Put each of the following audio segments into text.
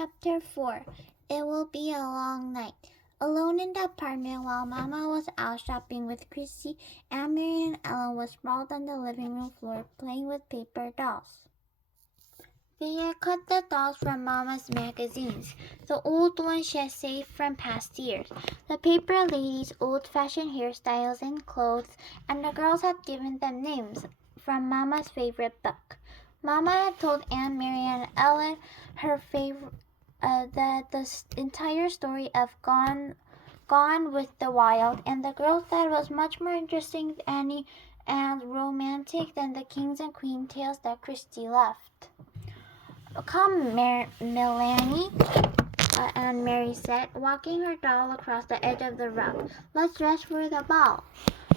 Chapter 4. It will be a long night. Alone in the apartment while Mama was out shopping with Christy, Aunt Mary and Ellen was sprawled on the living room floor playing with paper dolls. They had cut the dolls from Mama's magazines, the old ones she had saved from past years, the paper ladies' old-fashioned hairstyles and clothes, and the girls had given them names from Mama's favorite book. Mama had told Aunt Mary and Ellen her favorite that the entire story of Gone with the Wild, and the girls thought it was much more interesting and romantic than the kings and queen tales that Christy left. "Come, Melanie," Aunt Mary said, walking her doll across the edge of the rug. "Let's dress for the ball."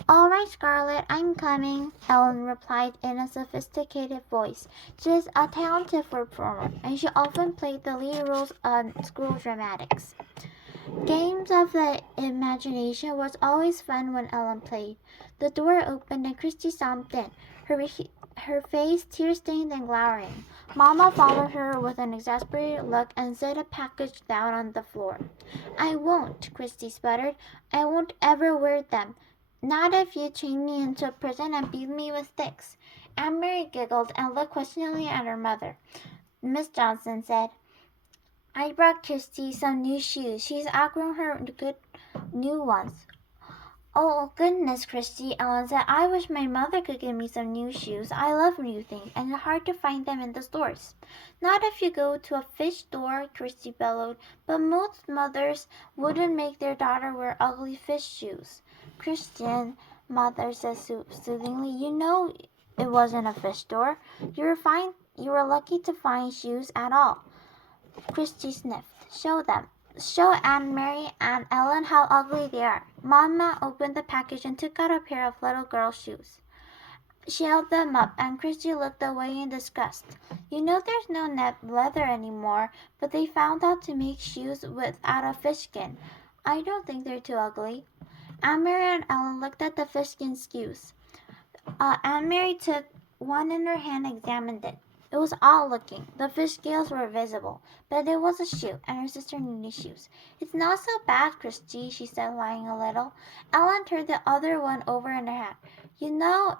"All right, Scarlett, I'm coming," Ellen replied in a sophisticated voice. She was a talented performer, and she often played the lead roles on school dramatics. Games of the imagination was always fun when Ellen played. The door opened and Christy stomped in, her face tear-stained and glowering. Mama followed her with an exasperated look and set a package down on the floor. "I won't," Christy sputtered. "I won't ever wear them. Not if you chain me into a prison and beat me with sticks." Aunt Mary giggled and looked questioningly at her mother. Miss Johnson said, "I brought Christy some new shoes. She's outgrown her good new ones." "Oh, goodness, Christy," Ellen said. "I wish my mother could give me some new shoes. I love new things, and it's hard to find them in the stores." "Not if you go to a fish store," Christy bellowed. "But most mothers wouldn't make their daughter wear ugly fish shoes." "Christian," Mother said soothingly, "you know it wasn't a fish store. You were lucky to find shoes at all." Christy sniffed. "Show them. Show Aunt Mary and Ellen how ugly they are." Mama opened the package and took out a pair of little girl's shoes. She held them up, and Christy looked away in disgust. "You know there's no leather anymore, but they found out to make shoes without a fish skin. I don't think they're too ugly." Aunt Mary and Ellen looked at the fish skin shoes. Aunt Mary took one in her hand and examined it. It was odd looking. The fish scales were visible, but it was a shoe, and her sister needed shoes. "It's not so bad, Christy," she said, lying a little. Ellen turned the other one over in her hand. "You know,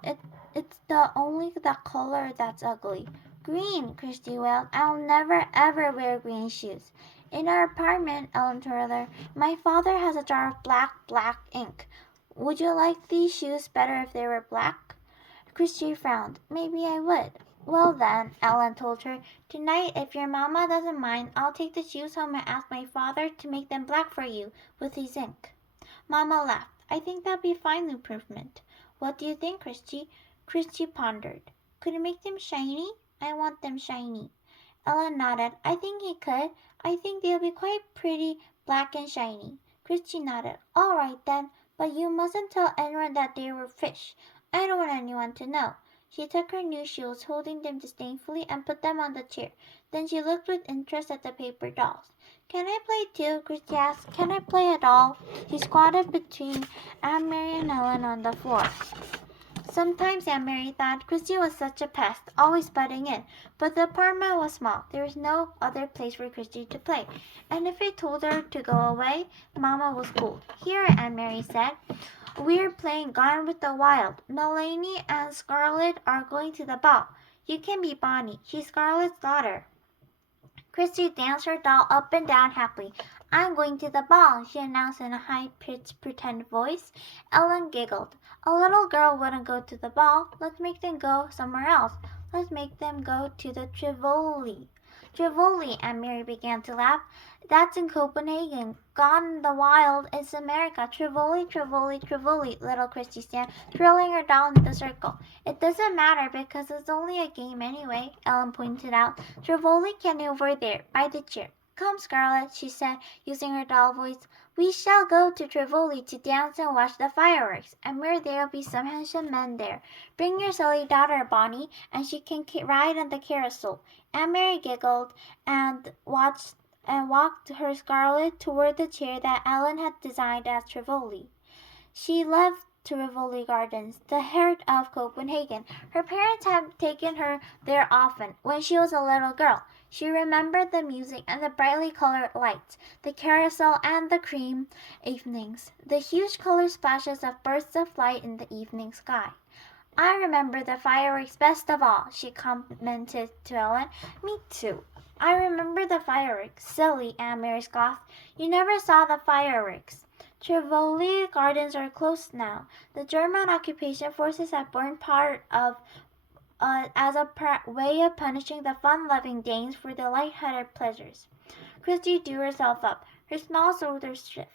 it's only the color that's ugly." "Green," Christy wailed. "I'll never ever wear green shoes." "In our apartment," Ellen told her, "my father has a jar of black ink. Would you like these shoes better if they were black?" Christy frowned. "Maybe I would." "Well then," Ellen told her, "tonight, if your mama doesn't mind, I'll take the shoes home and ask my father to make them black for you, with his ink." Mama laughed. "I think that'd be a fine improvement." "What do you think, Christy?" Christy pondered. "Could it make them shiny? I want them shiny." Ellen nodded. "I think he could. I think they'll be quite pretty, black and shiny." Christy nodded. "All right then, but you mustn't tell anyone that they were fish. I don't want anyone to know." She took her new shoes, holding them disdainfully, and put them on the chair. Then she looked with interest at the paper dolls. "Can I play too?" Christy asked. "Can I play a doll?" She squatted between Aunt Mary and Ellen on the floor. Sometimes Aunt Mary thought Christy was such a pest, always butting in, but the apartment was small. There was no other place for Christy to play, and if they told her to go away, Mama was cold. "Here," Aunt Mary said, "we're playing Gone with the Wild. Melanie and Scarlett are going to the ball. You can be Bonnie. She's Scarlett's daughter." Christy danced her doll up and down happily. "I'm going to the ball," she announced in a high-pitched pretend voice. Ellen giggled. "A little girl wouldn't go to the ball. Let's make them go somewhere else. Let's make them go to the Tivoli." "Tivoli," Aunt Mary began to laugh. "That's in Copenhagen. Gone in the Wild is America. Tivoli, Tivoli, Tivoli," little Christy sang, twirling her doll into the circle. "It doesn't matter because it's only a game anyway," Ellen pointed out. "Tivoli can be over there, by the chair. Come, Scarlett," she said, using her doll voice. "We shall go to Tivoli to dance and watch the fireworks. I'm sure there'll be some handsome men there. Bring your silly daughter, Bonnie, and she can ride on the carousel." Aunt Mary giggled and walked her Scarlett toward the chair that Ellen had designed as Tivoli. She loved Tivoli Gardens, the heart of Copenhagen. Her parents had taken her there often when she was a little girl. She remembered the music and the brightly colored lights, the carousel and the cream evenings, the huge color splashes of bursts of light in the evening sky. I remember the fireworks best of all, she commented to Ellen. Me too. I remember the fireworks. Silly, Aunt Mary scoffed. You never saw the fireworks. Tivoli gardens are closed now. The German occupation forces have burned part of as a way of punishing the fun-loving Danes for their light-hearted pleasures. Christie drew herself up. Her small shoulders stiff.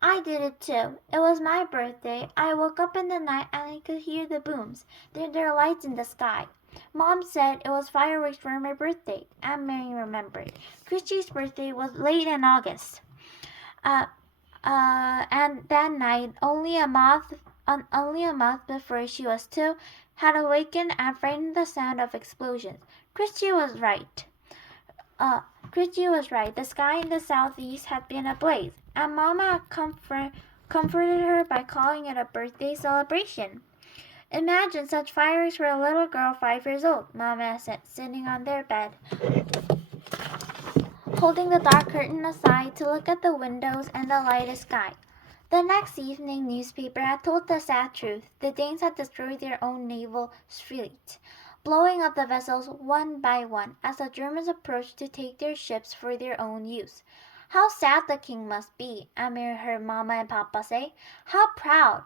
I did it too. It was my birthday. I woke up in the night and I could hear the booms. There are lights in the sky. Mom said it was fireworks for my birthday. Aunt Mary remembered. Christie's birthday was late in August. And that night, only a month before she was 2, had awakened and frightened the sound of explosions. Christie was right. The sky in the southeast had been ablaze, and Mama had comforted her by calling it a birthday celebration. Imagine such fireworks for a little girl 5 years old, Mama said, sitting on their bed, holding the dark curtain aside to look at the windows and the lighted sky. The next evening newspaper had told the sad truth. The Danes had destroyed their own naval fleet, blowing up the vessels one by one as the Germans approached to take their ships for their own use. How sad the king must be, Amir heard Mama and Papa say. How proud,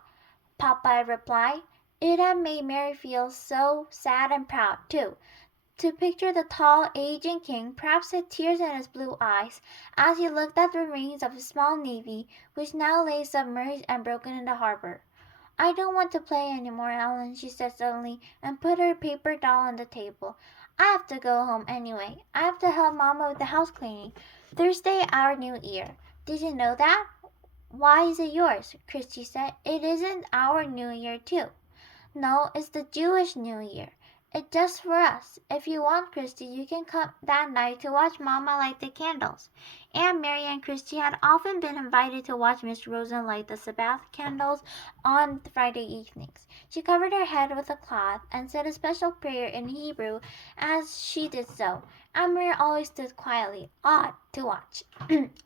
Papa replied. It had made Mary feel so sad and proud, too, to picture the tall, aging king, perhaps with tears in his blue eyes, as he looked at the remains of his small navy, which now lay submerged and broken in the harbor. I don't want to play any more, Ellen, she said suddenly, and put her paper doll on the table. I have to go home anyway. I have to help Mama with the house cleaning. Thursday, our new year. Did you know that? Why is it yours? Christie said. It isn't our new year, too. No, it's the Jewish New Year. It's just for us. If you want, Christie, you can come that night to watch Mama light the candles. Aunt Mary and Christie had often been invited to watch Miss Rosen light the Sabbath candles on Friday evenings. She covered her head with a cloth and said a special prayer in Hebrew as she did so. Aunt Mary always stood quietly, awed to watch.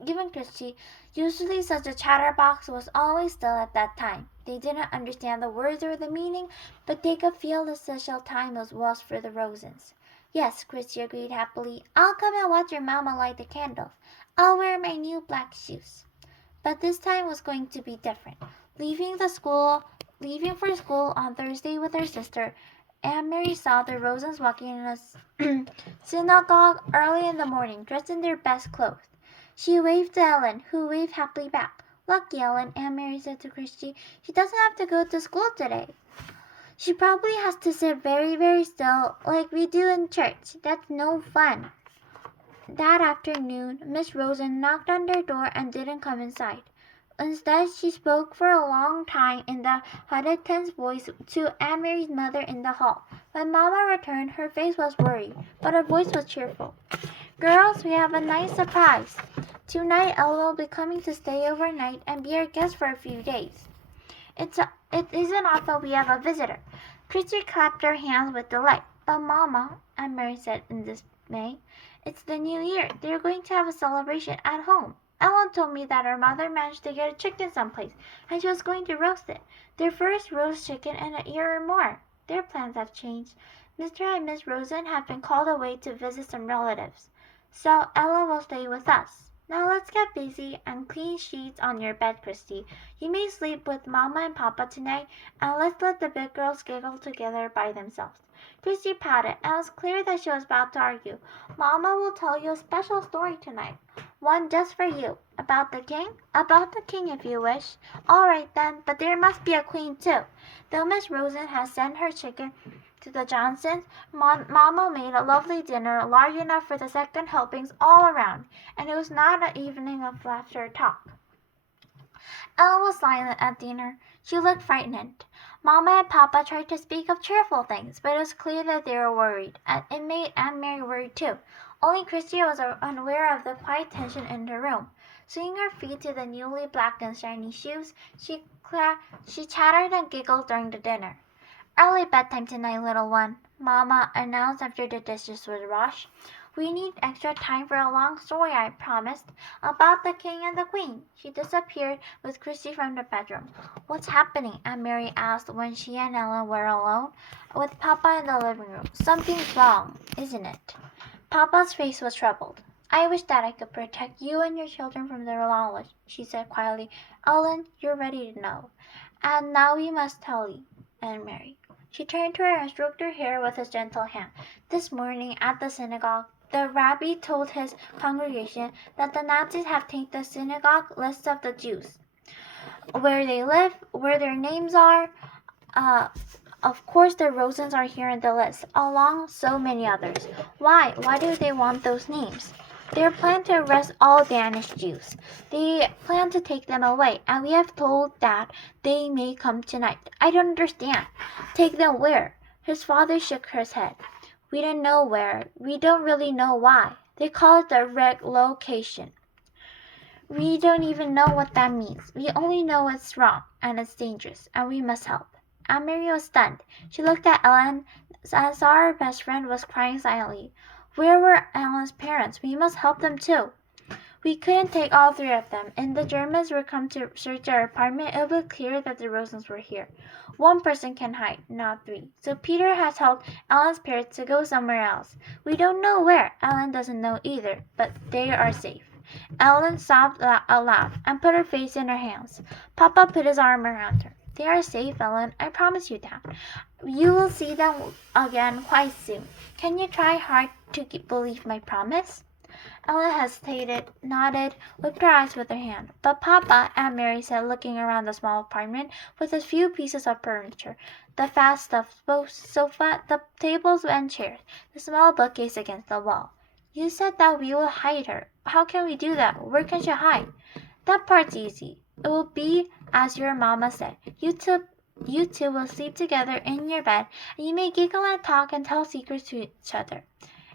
Given Christie, usually such a chatterbox, was always still at that time. They didn't understand the words or the meaning, but they could feel the special time it was for the Rosens. Yes, Christie agreed happily. I'll come and watch your Mama light the candles. I'll wear my new black shoes. But this time was going to be different. Leaving for school on Thursday with her sister, Aunt Mary saw the Rosens walking in a synagogue early in the morning, dressed in their best clothes. She waved to Ellen, who waved happily back. Lucky Ellen, Aunt Mary said to Christie. She doesn't have to go to school today. She probably has to sit very, very still, like we do in church. That's no fun. That afternoon, Miss Rosen knocked on their door and didn't come inside. Instead, she spoke for a long time in the hushed, tense voice to Aunt Mary's mother in the hall. When Mama returned, her face was worried, but her voice was cheerful. Girls, we have a nice surprise. Tonight, Ella will be coming to stay overnight and be our guest for a few days. It isn't often we have a visitor. Christie clapped her hands with delight. But Mama, Aunt Mary said in dismay, it's the new year. They're going to have a celebration at home. Ellen told me that her mother managed to get a chicken someplace, and she was going to roast it. Their first roast chicken in a year or more. Their plans have changed. Mr. and Miss Rosen have been called away to visit some relatives. So Ella will stay with us. Now let's get busy and clean sheets on your bed, Christie. You may sleep with Mama and Papa tonight, and let's let the big girls giggle together by themselves. Christie pouted, and it was clear that she was about to argue. Mama will tell you a special story tonight. One just for you. About the king? About the king, if you wish. All right, then, but there must be a queen, too. Though Miss Rosen has sent her chicken to the Johnsons, Mama made a lovely dinner large enough for the second helpings all around, and it was not an evening of laughter or talk. Ella was silent at dinner. She looked frightened. Mama and Papa tried to speak of cheerful things, but it was clear that they were worried, and it made Aunt Mary worried too. Only Christie was unaware of the quiet tension in the room. Swinging her feet to the newly blacked and shiny shoes, she chattered and giggled during the dinner. Early bedtime tonight, little one, Mama announced after the dishes were washed. We need extra time for a long story, I promised, about the king and the queen. She disappeared with Christy from the bedroom. What's happening? Aunt Mary asked when she and Ellen were alone with Papa in the living room. Something's wrong, isn't it? Papa's face was troubled. I wish that I could protect you and your children from the knowledge, she said quietly. Ellen, you're ready to know. And now we must tell you, Aunt Mary. She turned to her and stroked her hair with his gentle hand. This morning at the synagogue, the rabbi told his congregation that the Nazis have taken the synagogue list of the Jews. Where they live, where their names are. Of course the Rosens are here in the list, along so many others. Why? Why do they want those names? They plan to arrest all Danish Jews. They plan to take them away, and we have told that they may come tonight. I don't understand. Take them where? His father shook his head. We don't know where. We don't really know why. They call it the relocation. We don't even know what that means. We only know it's wrong, and it's dangerous, and we must help. Aunt Mary was stunned. She looked at Ellen and saw her best friend was crying silently. Where were Ellen's parents? We must help them too. We couldn't take all three of them. If the Germans were come to search our apartment, it would be clear that the Rosens were here. One person can hide, not three. So Peter has helped Ellen's parents to go somewhere else. We don't know where. Ellen doesn't know either, but they are safe. Ellen sobbed out loud and put her face in her hands. Papa put his arm around her. They are safe, Ellen. I promise you that. You will see them again quite soon. Can you try hard to believe my promise? Ellen hesitated, nodded, wiped her eyes with her hand. But Papa, Aunt Mary said, looking around the small apartment with its few pieces of furniture, the fast stuffed sofa, the tables and chairs, the small bookcase against the wall. You said that we will hide her. How can we do that? Where can she hide? That part's easy. It will be as your mama said. You two will sleep together in your bed, and you may giggle and talk and tell secrets to each other.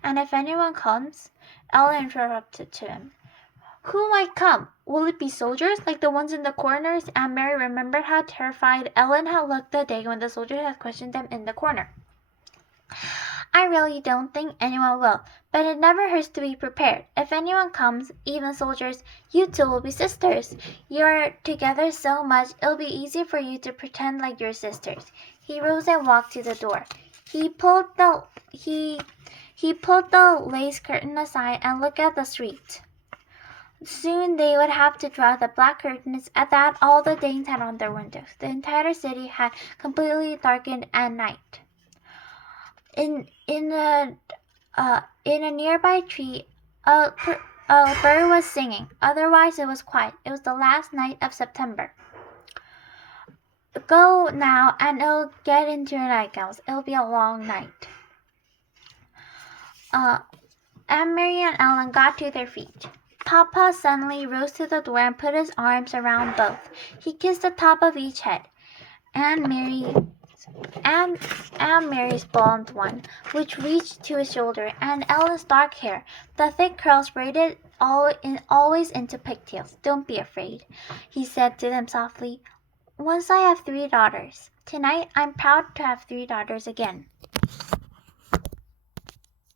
And if anyone comes, Ellen interrupted him. Who might come? Will it be soldiers like the ones in the corners? Aunt Mary remembered how terrified Ellen had looked the day when the soldiers had questioned them in the corner. I really don't think anyone will, but it never hurts to be prepared. If anyone comes, even soldiers, you two will be sisters. You're together so much, it'll be easy for you to pretend like you're sisters. He rose and walked to the door. He pulled the lace curtain aside and looked at the street. Soon they would have to draw the black curtains that all the Danes had on their windows. The entire city had completely darkened at night. In a nearby tree, a bird was singing. Otherwise, it was quiet. It was the last night of September. Go now, and it'll get into your nightgowns. It'll be a long night. Aunt Mary and Ellen got to their feet. Papa suddenly rose to the door and put his arms around both. He kissed the top of each head. Aunt Mary's blonde one, which reached to his shoulder, and Ellen's dark hair, the thick curls braided always into pigtails. Don't be afraid, he said to them softly. Once I have 3 daughters. Tonight I'm proud to have 3 daughters again.